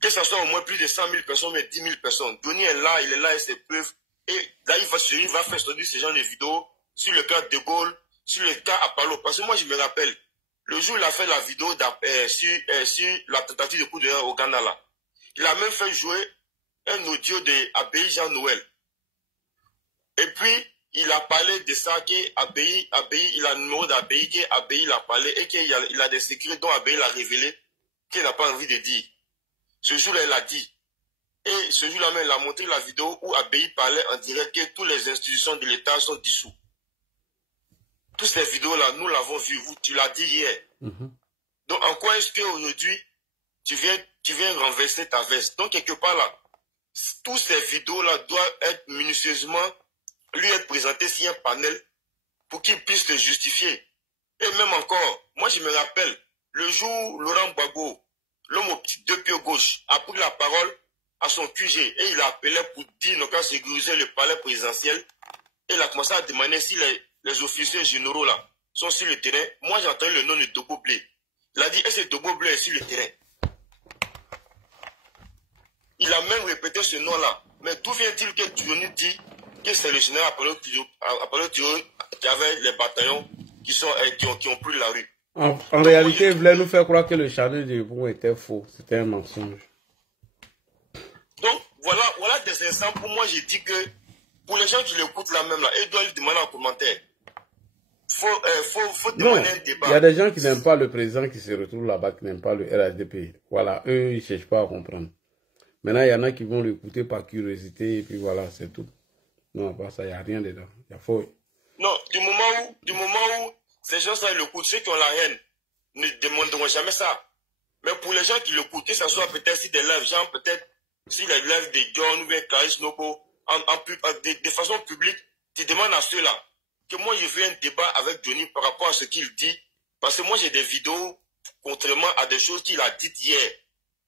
que ce soit au moins plus de 100 000 personnes, mais 10 000 personnes. Johnny est là, il est là, et ses preuves. Et là, il va faire sortir ce genre de vidéos sur le cas de Gaulle, sur le cas Apollo. Parce que moi, je me rappelle, le jour où il a fait la vidéo sur la tentative de coup d'État au Ghana, là, il a même fait jouer un audio de Abbaye Jean Noël. Et puis, il a parlé de ça, qu'Abbaye, il a le numéro d'Abbaye, qu'Abbaye il a parlé, et qu'il a des secrets dont Abbaye l'a révélé, qu'il n'a pas envie de dire. Ce jour-là, il a dit. Et ce jour-là même, il a montré la vidéo où Abbaye parlait en direct que toutes les institutions de l'État sont dissous. Toutes ces vidéos-là, nous l'avons vu, tu l'as dit hier. Donc, en quoi est-ce qu'aujourd'hui, tu viens renverser ta veste? Donc, quelque part là, toutes ces vidéos-là doivent être minutieusement, lui être présentées sur un panel pour qu'il puisse le justifier. Et même encore, moi je me rappelle, le jour où Laurent Gbagbo, l'homme aux petits deux pieds gauche, a pris la parole à son QG et il a appelé pour dire qu'on va sécuriser le palais présidentiel et il a commencé à demander si les officiers généraux là sont sur le terrain. Moi j'ai entendu le nom de Dogo Blé. Il a dit, est-ce que Dogo Blé est sur le terrain? Il a même répété ce nom-là. Mais d'où vient-il que Johnny dit que c'est le général Apollo Théo qui avait les bataillons qui ont pris la rue? En réalité, il voulait nous faire croire que le channel de Bon était faux. C'était un mensonge. Donc, voilà des exemples. Pour moi, j'ai dit que pour les gens qui l'écoutent là même, là, ils doivent demander en commentaire. Faut demander un débat. Il y a des gens qui n'aiment pas le président qui se retrouve là-bas, qui n'aiment pas le RHDP. Voilà, eux, ils ne cherchent pas à comprendre. Maintenant, il y en a qui vont l'écouter par curiosité, et puis voilà, c'est tout. Non, pas ça, il n'y a rien dedans. Il y a faux. Non, du moment où ces gens-là l'écoutent, ceux qui ont la haine ne demanderont jamais ça. Mais pour les gens qui l'écoutent, que ce soit peut-être si des lives, genre peut-être si les lives de John ou bien Clarisse Nobo, de façon publique, tu demandes à ceux-là que moi je veux un débat avec Johnny par rapport à ce qu'il dit. Parce que moi j'ai des vidéos, contrairement à des choses qu'il a dites hier,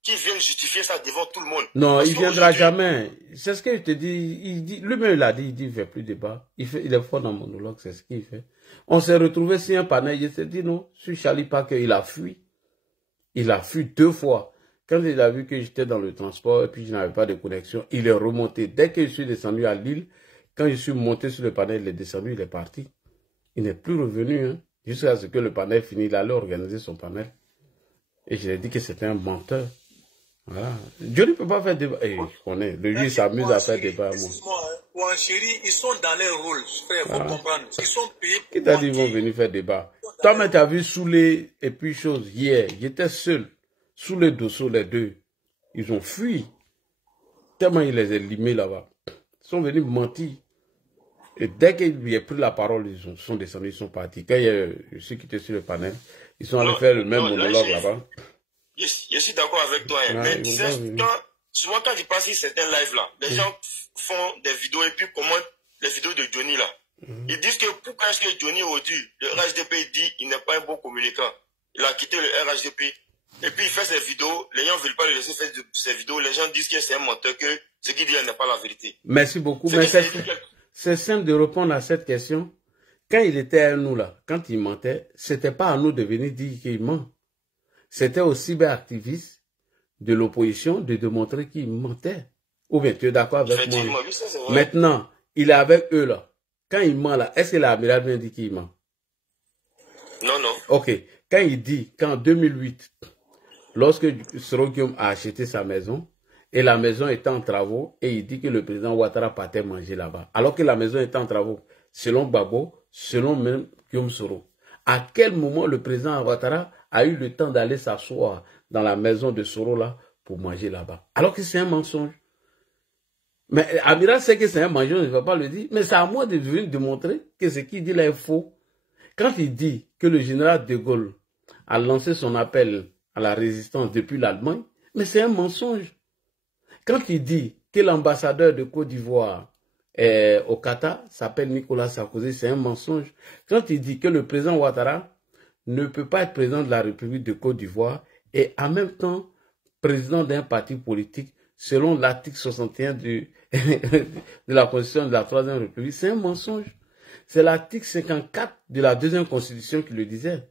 qui viennent justifier ça devant tout le monde. Non, parce il ne viendra jamais. C'est ce que je te dis. Lui-même, il a dit, il ne fait plus de débat. Il est fort dans le monologue, c'est ce qu'il fait. On s'est retrouvé sur un panel, il s'est dit non, sur Charlie Parker, il a fui. Il a fui 2 fois. Quand il a vu que j'étais dans le transport et puis je n'avais pas de connexion, il est remonté. Dès que je suis descendu à Lille, quand je suis monté sur le panel, il est descendu, il est parti. Il n'est plus revenu, hein, jusqu'à ce que le panel finisse. Il allait organiser son panel. Et je lui ai dit que c'était un menteur. Voilà. Dieu ne peut pas faire débat. Eh, je connais. Le juge s'amuse à faire débat. Moi, chérie, ils sont dans leur rôle. Il faut comprendre. Ils sont payés. Qui t'a dit qu'ils vont venir faire débat? Toi, tu as vu Soulé et puis chose. Hier, j'étais seul. Soulé, Dosso, les deux. Ils ont fui. Tellement il les a limés là-bas. Ils sont venus mentir. Et dès qu'ils ont pris la parole, ils sont descendus, ils sont partis. Quand je suis quitté sur le panel, ils sont allés faire le même monologue là-bas. Je suis d'accord avec toi. Hein. Mais tu sais, souvent quand tu passes sur certains lives là, les gens font des vidéos et puis commentent les vidéos de Johnny là. Ils disent que pourquoi est-ce que Johnny aujourd'hui, le RHDP dit il n'est pas un bon communicant. Il a quitté le RHDP. Et puis il fait ses vidéos, les gens ne veulent pas le laisser faire ses vidéos, les gens disent que c'est un menteur, que ce qu'il dit n'est pas la vérité. Merci beaucoup. Mais c'est simple de répondre à cette question. Quand il était à nous là, quand il mentait, c'était pas à nous de venir dire qu'il ment. C'était aux cyberactivistes de l'opposition de démontrer qu'il mentait. Ou bien tu es d'accord avec moi? Maintenant, il est avec eux là. Quand il ment là, est-ce que l'amiral vient dire qu'il ment? Non, non. Ok. Quand il dit qu'en 2008, lorsque Sorokium a acheté sa maison, et la maison était en travaux, et il dit que le président Ouattara partait manger là-bas. Alors que la maison était en travaux, selon Gbagbo, selon même Guillaume Soro. À quel moment le président Ouattara a eu le temps d'aller s'asseoir dans la maison de Soro là pour manger là-bas? Alors que c'est un mensonge. Mais Amiral sait que c'est un mensonge, il ne va pas le dire. Mais c'est à moi de venir démontrer que ce qu'il dit là est faux. Quand il dit que le général de Gaulle a lancé son appel à la résistance depuis l'Allemagne, mais c'est un mensonge. Quand il dit que l'ambassadeur de Côte d'Ivoire au Qatar s'appelle Nicolas Sarkozy, c'est un mensonge. Quand il dit que le président Ouattara ne peut pas être président de la République de Côte d'Ivoire et en même temps président d'un parti politique selon l'article 61 de la Constitution de la Troisième République, c'est un mensonge. C'est l'article 54 de la deuxième Constitution qui le disait.